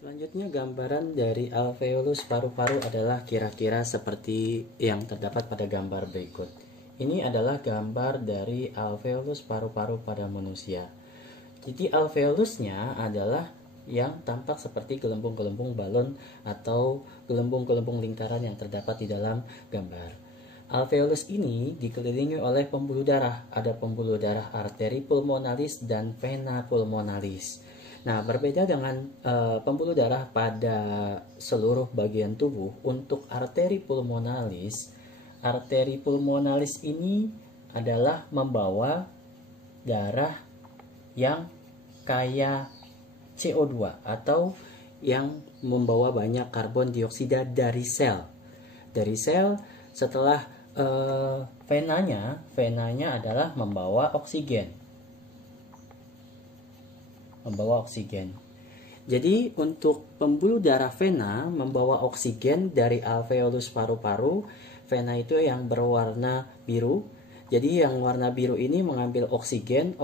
Selanjutnya gambaran dari alveolus paru-paru adalah kira-kira seperti yang terdapat pada gambar berikut. Ini adalah gambar dari alveolus paru-paru pada manusia. Jadi alveolusnya adalah yang tampak seperti gelembung-gelembung balon atau gelembung-gelembung lingkaran yang terdapat di dalam gambar. Alveolus ini dikelilingi oleh pembuluh darah. Ada pembuluh darah arteri pulmonalis dan vena pulmonalis. Nah, berbeda dengan pembuluh darah pada seluruh bagian tubuh, untuk arteri pulmonalis ini adalah membawa darah yang kaya CO2 atau yang membawa banyak karbon dioksida dari sel. Setelah venanya adalah membawa oksigen. Jadi untuk pembuluh darah vena membawa oksigen dari alveolus paru-paru. Vena itu yang berwarna biru. Jadi yang warna biru ini mengambil oksigen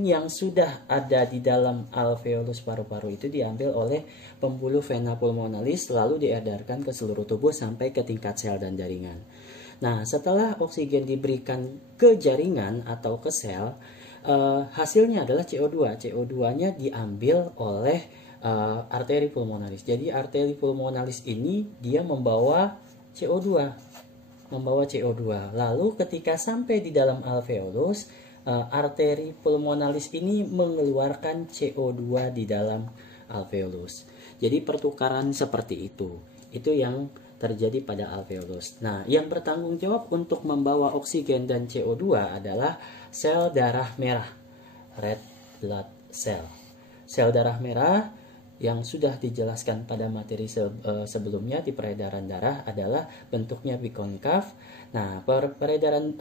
yang sudah ada di dalam alveolus paru-paru itu diambil oleh pembuluh vena pulmonalis lalu diedarkan ke seluruh tubuh sampai ke tingkat sel dan jaringan. Nah, setelah oksigen diberikan ke jaringan atau ke sel, hasilnya adalah CO2. CO2-nya diambil oleh arteri pulmonalis. Jadi arteri pulmonalis ini dia membawa CO2. Lalu ketika sampai di dalam alveolus, arteri pulmonalis ini mengeluarkan CO2 di dalam alveolus. Jadi pertukaran seperti itu. Itu yang terjadi pada alveolus. Nah, yang bertanggung jawab untuk membawa oksigen dan CO2 adalah sel darah merah, red blood cell. Sel darah merah yang sudah dijelaskan pada materi sebelumnya di peredaran darah adalah bentuknya bikonkav. Nah, peredaran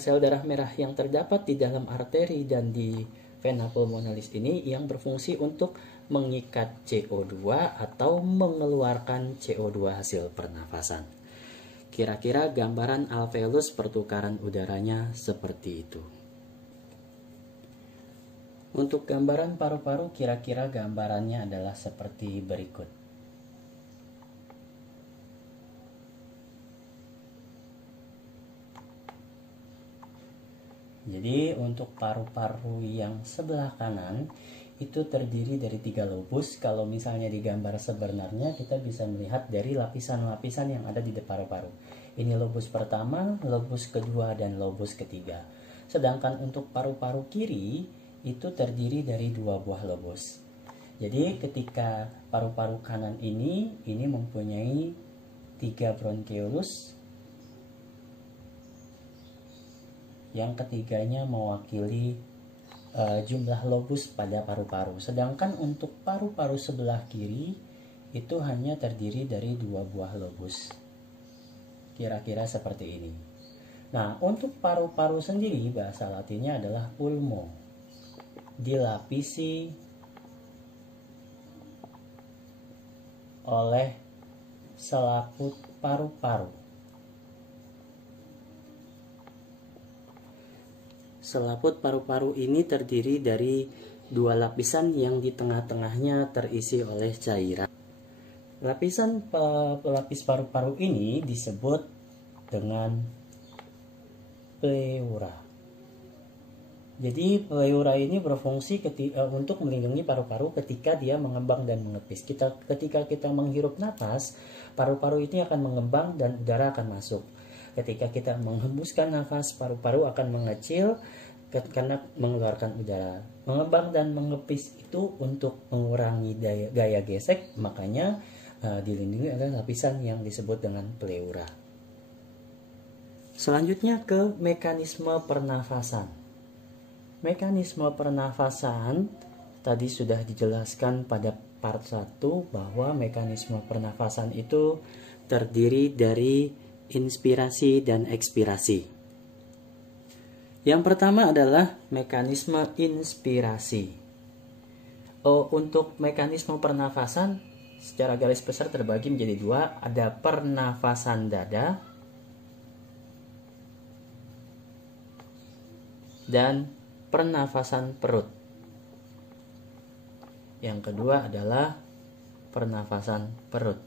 sel darah merah yang terdapat di dalam arteri dan di vena pulmonalis ini yang berfungsi untuk mengikat CO2 atau mengeluarkan CO2 hasil pernafasan. Kira-kira gambaran alveolus pertukaran udaranya seperti itu. Untuk gambaran paru-paru kira-kira gambarannya adalah seperti berikut. Jadi untuk paru-paru yang sebelah kanan itu terdiri dari 3 lobus. Kalau misalnya di gambar sebenarnya kita bisa melihat dari lapisan-lapisan yang ada di paru-paru. Ini lobus pertama, lobus kedua, dan lobus ketiga. Sedangkan untuk paru-paru kiri itu terdiri dari 2 buah lobus. Jadi ketika paru-paru kanan ini mempunyai 3 bronkeolus. Yang ketiganya mewakili jumlah lobus pada paru-paru. Sedangkan untuk paru-paru sebelah kiri itu hanya terdiri dari 2 buah lobus. Kira-kira seperti ini. Nah, untuk paru-paru sendiri bahasa latinnya adalah pulmo. Dilapisi oleh selaput paru-paru. Selaput paru-paru ini terdiri dari 2 lapisan yang di tengah-tengahnya terisi oleh cairan. Pelapis paru-paru ini disebut dengan pleura. Jadi pleura ini berfungsi untuk melindungi paru-paru ketika dia mengembang dan mengepis. Ketika kita menghirup napas, paru-paru ini akan mengembang dan udara akan masuk. Ketika kita menghembuskan nafas, paru-paru akan mengecil karena mengeluarkan udara. Mengembang dan mengepis itu untuk mengurangi gaya gesek, makanya dilindungi oleh lapisan yang disebut dengan pleura. Selanjutnya ke mekanisme pernafasan. Mekanisme pernafasan tadi sudah dijelaskan pada part 1 bahwa mekanisme pernafasan itu terdiri dari inspirasi dan ekspirasi. Yang pertama adalah mekanisme inspirasi. Untuk mekanisme pernafasan secara garis besar terbagi menjadi 2. Ada pernafasan dada dan pernafasan perut. Yang kedua adalah pernafasan perut.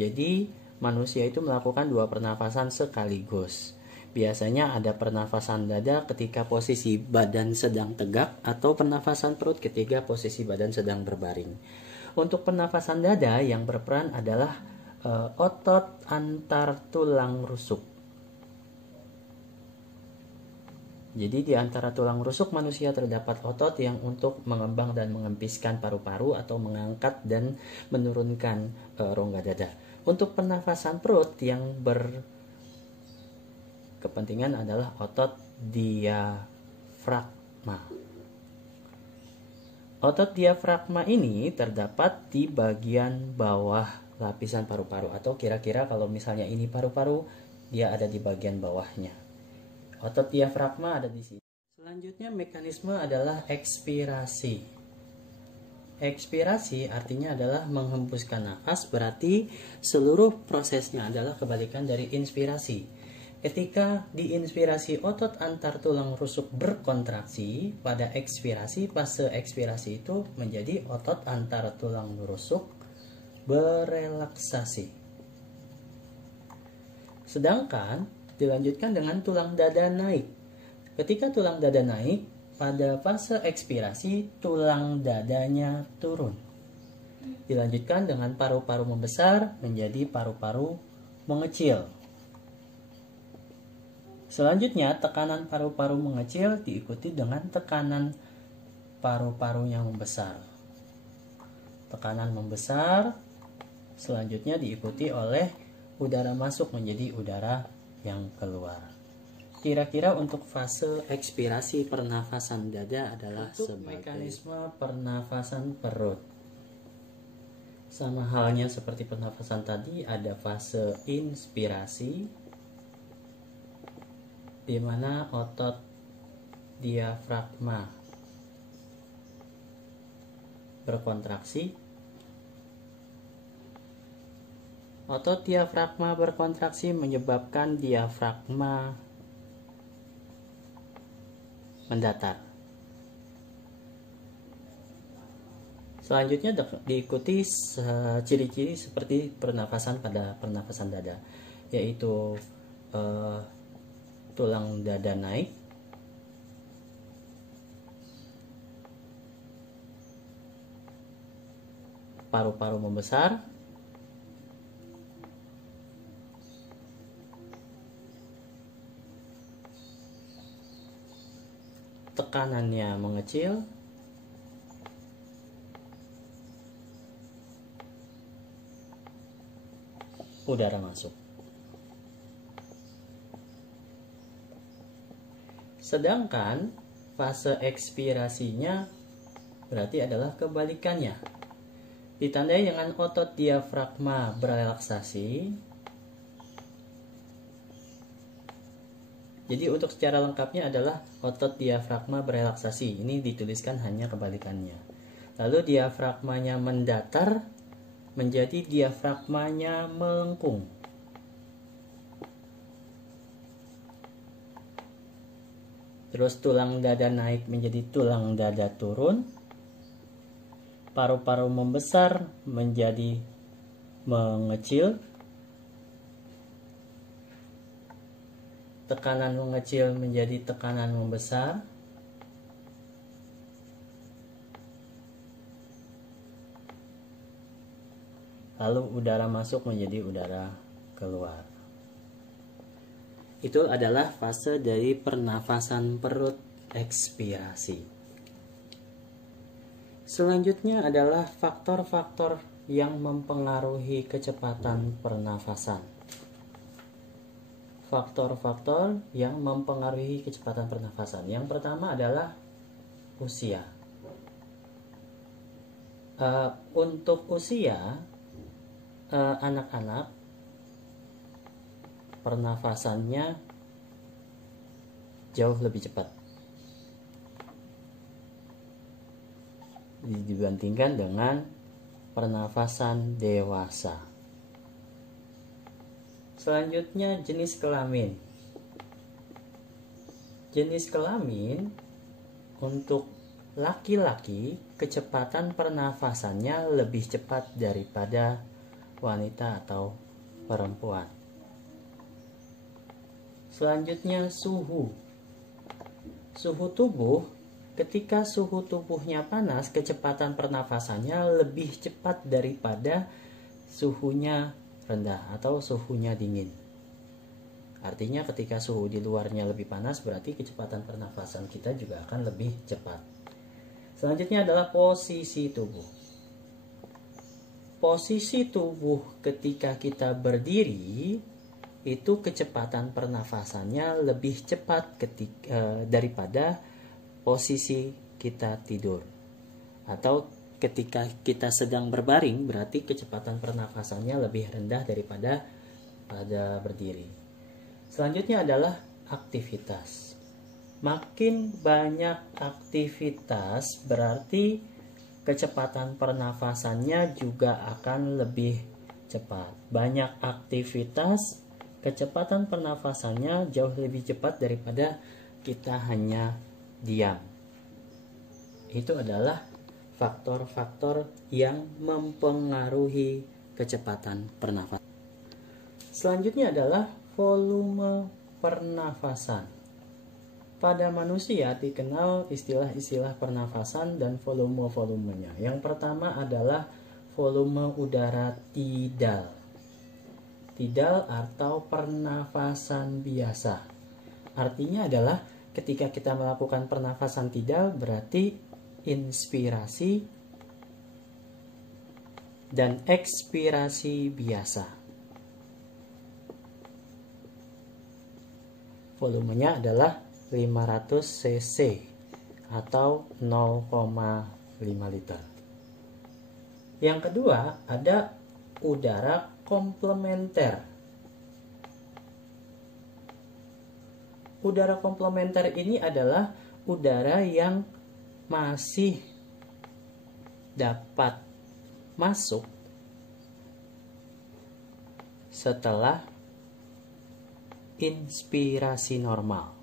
Jadi manusia itu melakukan 2 pernafasan sekaligus. Biasanya ada pernafasan dada ketika posisi badan sedang tegak atau pernafasan perut ketika posisi badan sedang berbaring. Untuk pernafasan dada yang berperan adalah otot antar tulang rusuk. Jadi di antara tulang rusuk manusia terdapat otot yang untuk mengembang dan mengempiskan paru-paru atau mengangkat dan menurunkan rongga dada. Untuk pernafasan perut yang berkepentingan adalah otot diafragma. Otot diafragma ini terdapat di bagian bawah lapisan paru-paru, atau kira-kira kalau misalnya ini paru-paru, dia ada di bagian bawahnya. Otot diafragma ada di sini. Selanjutnya mekanisme adalah ekspirasi. Ekspirasi artinya adalah menghembuskan nafas, berarti seluruh prosesnya adalah kebalikan dari inspirasi. Ketika diinspirasi otot antar tulang rusuk berkontraksi, pada ekspirasi, fase ekspirasi itu menjadi otot antar tulang rusuk berelaksasi. Sedangkan dilanjutkan dengan tulang dada naik. Ketika tulang dada naik, pada fase ekspirasi tulang dadanya turun. Dilanjutkan dengan paru-paru membesar menjadi paru-paru mengecil. Selanjutnya tekanan paru-paru mengecil diikuti dengan tekanan paru-parunya membesar. Tekanan membesar selanjutnya diikuti oleh udara masuk menjadi udara yang keluar. Kira-kira untuk fase ekspirasi pernafasan dada adalah sebagai mekanisme pernafasan perut. Sama halnya seperti pernafasan tadi, ada fase inspirasi di mana otot diafragma berkontraksi. Otot diafragma berkontraksi menyebabkan diafragma mendatar. Selanjutnya diikuti ciri-ciri seperti pernafasan pada pernafasan dada, yaitu tulang dada naik, paru-paru membesar, tekanannya mengecil, udara masuk. Sedangkan fase ekspirasinya berarti adalah kebalikannya. Ditandai dengan otot diafragma berelaksasi. Jadi untuk secara lengkapnya adalah otot diafragma berelaksasi. Ini dituliskan hanya kebalikannya. Lalu diafragmanya mendatar menjadi diafragmanya melengkung. Terus tulang dada naik menjadi tulang dada turun. Paru-paru membesar menjadi mengecil. Tekanan mengecil menjadi tekanan membesar. Lalu udara masuk menjadi udara keluar. Itu adalah fase dari pernafasan perut ekspirasi. Selanjutnya adalah faktor-faktor yang mempengaruhi kecepatan pernafasan. Faktor-faktor yang mempengaruhi kecepatan pernafasan. Yang pertama adalah usia. Untuk usia anak-anak, pernafasannya jauh lebih cepat dibandingkan dengan pernafasan dewasa. Selanjutnya jenis kelamin. Jenis kelamin untuk laki-laki kecepatan pernafasannya lebih cepat daripada wanita atau perempuan. Selanjutnya suhu. Suhu tubuh, ketika suhu tubuhnya panas, kecepatan pernafasannya lebih cepat daripada suhunya rendah atau suhunya dingin. Artinya ketika suhu di luarnya lebih panas, berarti kecepatan pernafasan kita juga akan lebih cepat. Selanjutnya adalah posisi tubuh. Posisi tubuh ketika kita berdiri, itu kecepatan pernafasannya lebih cepat daripada posisi kita tidur. Atau ketika kita sedang berbaring, berarti kecepatan pernafasannya lebih rendah daripada pada berdiri. Selanjutnya adalah aktivitas. Makin banyak aktivitas berarti kecepatan pernafasannya juga akan lebih cepat. Banyak aktivitas, kecepatan pernafasannya jauh lebih cepat daripada kita hanya diam. Itu adalah faktor-faktor yang mempengaruhi kecepatan pernafasan. Selanjutnya adalah volume pernafasan. Pada manusia dikenal istilah-istilah pernafasan dan volume-volumenya. Yang pertama adalah volume udara tidal. Tidal atau pernafasan biasa. Artinya adalah ketika kita melakukan pernafasan tidal berarti inspirasi dan ekspirasi biasa. Volumenya adalah 500 cc atau 0,5 liter. Yang kedua ada udara komplementer. Udara komplementer ini adalah udara yang masih dapat masuk setelah inspirasi normal.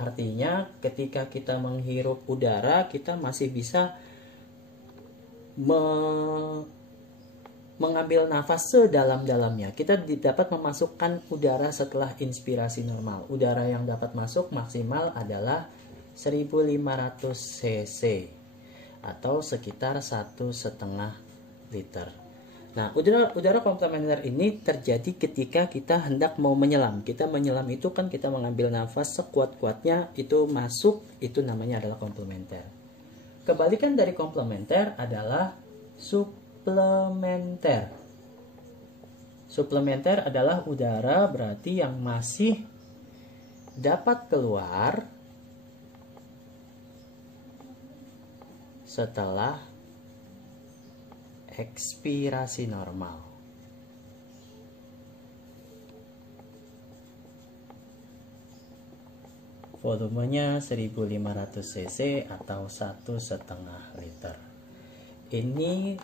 Artinya ketika kita menghirup udara, kita masih bisa mengambil nafas sedalam-dalamnya. Kita dapat memasukkan udara setelah inspirasi normal. Udara yang dapat masuk maksimal adalah 1500 cc atau sekitar 1,5 liter. Nah, udara komplementer ini terjadi ketika kita hendak mau menyelam. Kita menyelam itu kan kita mengambil nafas sekuat-kuatnya, itu masuk, itu namanya adalah komplementer. Kebalikan dari komplementer adalah suplementer. Suplementer adalah udara berarti yang masih dapat keluar setelah ekspirasi normal. Volumenya 1500 cc atau 1,5 liter. Ini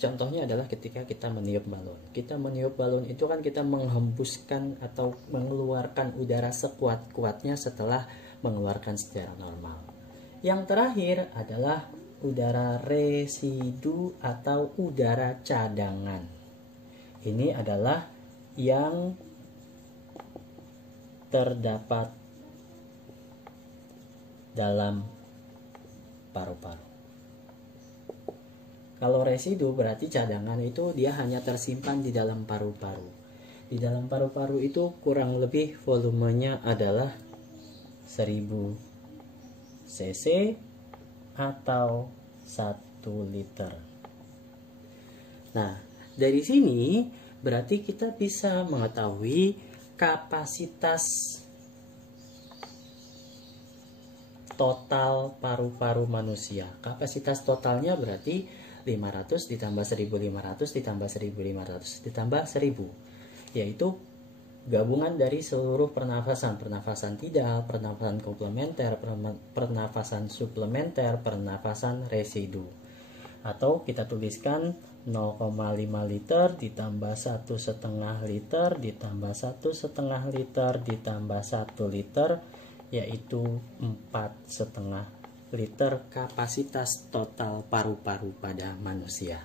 contohnya adalah ketika kita meniup balon. Kita meniup balon itu kan kita menghembuskan atau mengeluarkan udara sekuat-kuatnya setelah mengeluarkan secara normal. Yang terakhir adalah udara residu atau udara cadangan. Ini adalah yang terdapat dalam paru-paru. Kalau residu berarti cadangan itu dia hanya tersimpan di dalam paru-paru. Di dalam paru-paru itu kurang lebih volumenya adalah 1000 cc atau 1 liter. Nah, dari sini berarti kita bisa mengetahui kapasitas total paru-paru manusia. Kapasitas totalnya berarti 500 ditambah 1500 ditambah 1500 ditambah 1000. Yaitu gabungan dari seluruh pernafasan tidal, pernafasan komplementer, pernafasan suplementer, pernafasan residu. Atau kita tuliskan 0,5 liter ditambah 1,5 liter ditambah 1,5 liter ditambah 1 liter, yaitu 4,5 liter kapasitas total paru-paru pada manusia.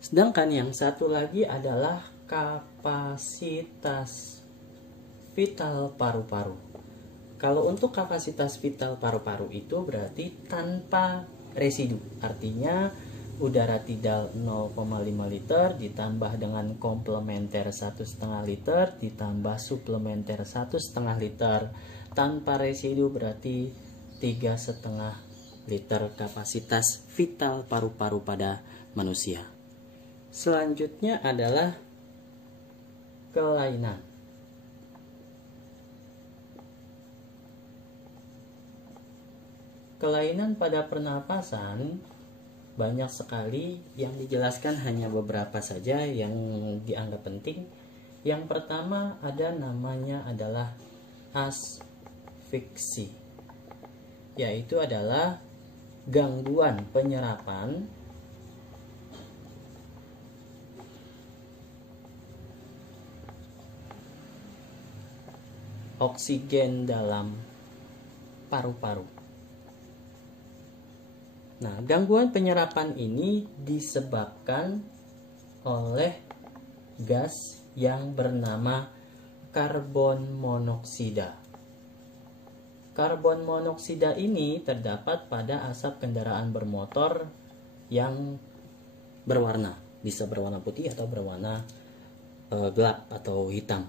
Sedangkan yang satu lagi adalah kapasitas vital paru-paru. Kalau untuk kapasitas vital paru-paru itu berarti tanpa residu. Artinya udara tidal 0,5 liter ditambah dengan komplementer 1,5 liter ditambah suplementer 1,5 liter tanpa residu berarti 3,5 liter kapasitas vital paru-paru pada manusia. Selanjutnya adalah kelainan. Kelainan pada pernapasan banyak sekali, yang dijelaskan hanya beberapa saja yang dianggap penting. Yang pertama namanya adalah asfiksi, yaitu adalah gangguan penyerapan oksigen dalam paru-paru. Nah, gangguan penyerapan ini disebabkan oleh gas yang bernama karbon monoksida. Karbon monoksida ini terdapat pada asap kendaraan bermotor yang berwarna, bisa berwarna putih atau berwarna gelap atau hitam.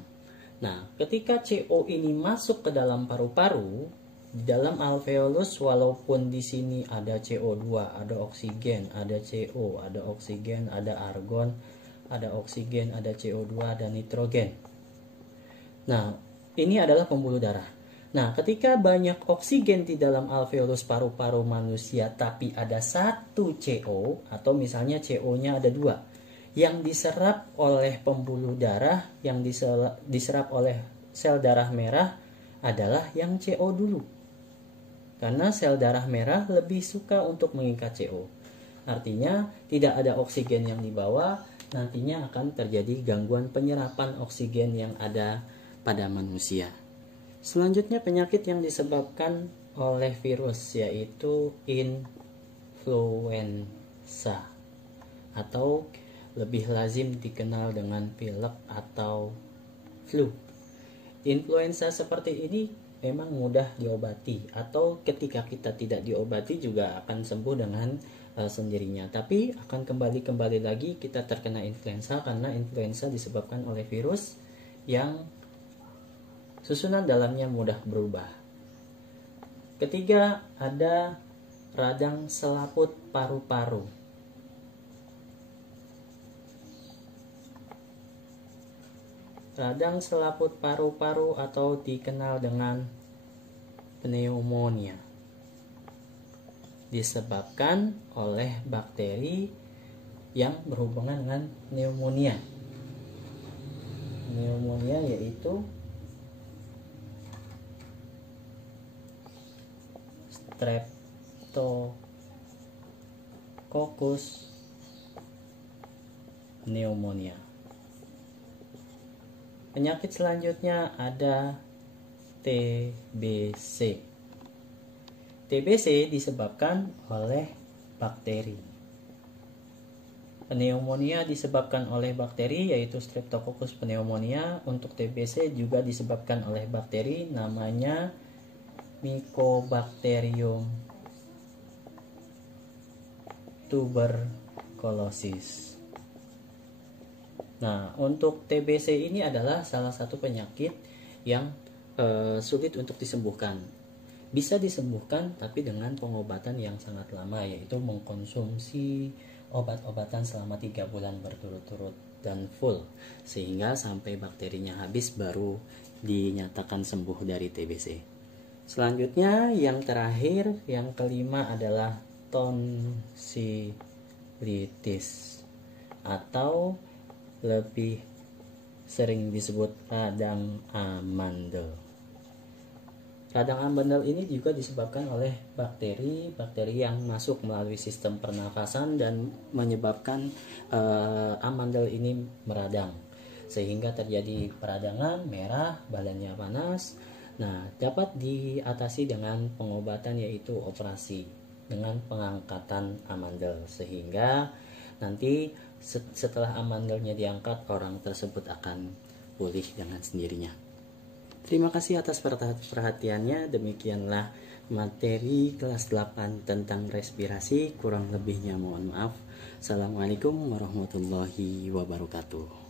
Nah, ketika CO ini masuk ke dalam paru-paru, di dalam alveolus, walaupun di sini ada CO2, ada oksigen, ada CO, ada oksigen, ada argon, ada oksigen, ada CO2, dan nitrogen. Nah, ini adalah pembuluh darah. Nah, ketika banyak oksigen di dalam alveolus paru-paru manusia, tapi ada satu CO, atau misalnya CO-nya ada 2, yang diserap oleh pembuluh darah, yang diserap oleh sel darah merah adalah yang CO dulu. Karena sel darah merah lebih suka untuk mengikat CO. Artinya tidak ada oksigen yang dibawa, nantinya akan terjadi gangguan penyerapan oksigen yang ada pada manusia. Selanjutnya penyakit yang disebabkan oleh virus, yaitu influenza, atau lebih lazim dikenal dengan pilek atau flu. Influenza seperti ini memang mudah diobati, atau ketika kita tidak diobati juga akan sembuh dengan sendirinya. Tapi akan kembali lagi kita terkena influenza, karena influenza disebabkan oleh virus yang susunan dalamnya mudah berubah. Ketiga, ada radang selaput paru-paru. Radang selaput paru-paru atau dikenal dengan pneumonia disebabkan oleh bakteri yang berhubungan dengan pneumonia. Pneumonia yaitu Streptococcus pneumonia. Penyakit selanjutnya ada TBC. TBC disebabkan oleh bakteri. Pneumonia disebabkan oleh bakteri, yaitu Streptococcus pneumonia. Untuk TBC juga disebabkan oleh bakteri, namanya Mycobacterium tuberculosis. Nah, untuk TBC ini adalah salah satu penyakit yang sulit untuk disembuhkan. Bisa disembuhkan tapi dengan pengobatan yang sangat lama, yaitu mengkonsumsi obat-obatan selama 3 bulan berturut-turut dan full, sehingga sampai bakterinya habis baru dinyatakan sembuh dari TBC. Selanjutnya yang terakhir, yang kelima adalah tonsilitis, atau lebih sering disebut radang amandel. Radang amandel ini juga disebabkan oleh bakteri yang masuk melalui sistem pernafasan dan menyebabkan amandel ini meradang, sehingga terjadi peradangan, merah, badannya panas. Nah, dapat diatasi dengan pengobatan yaitu operasi dengan pengangkatan amandel, sehingga nanti setelah amandelnya diangkat orang tersebut akan pulih dengan sendirinya. Terima kasih atas perhatiannya. Demikianlah materi kelas 8 tentang respirasi. Kurang lebihnya mohon maaf. Assalamualaikum warahmatullahi wabarakatuh.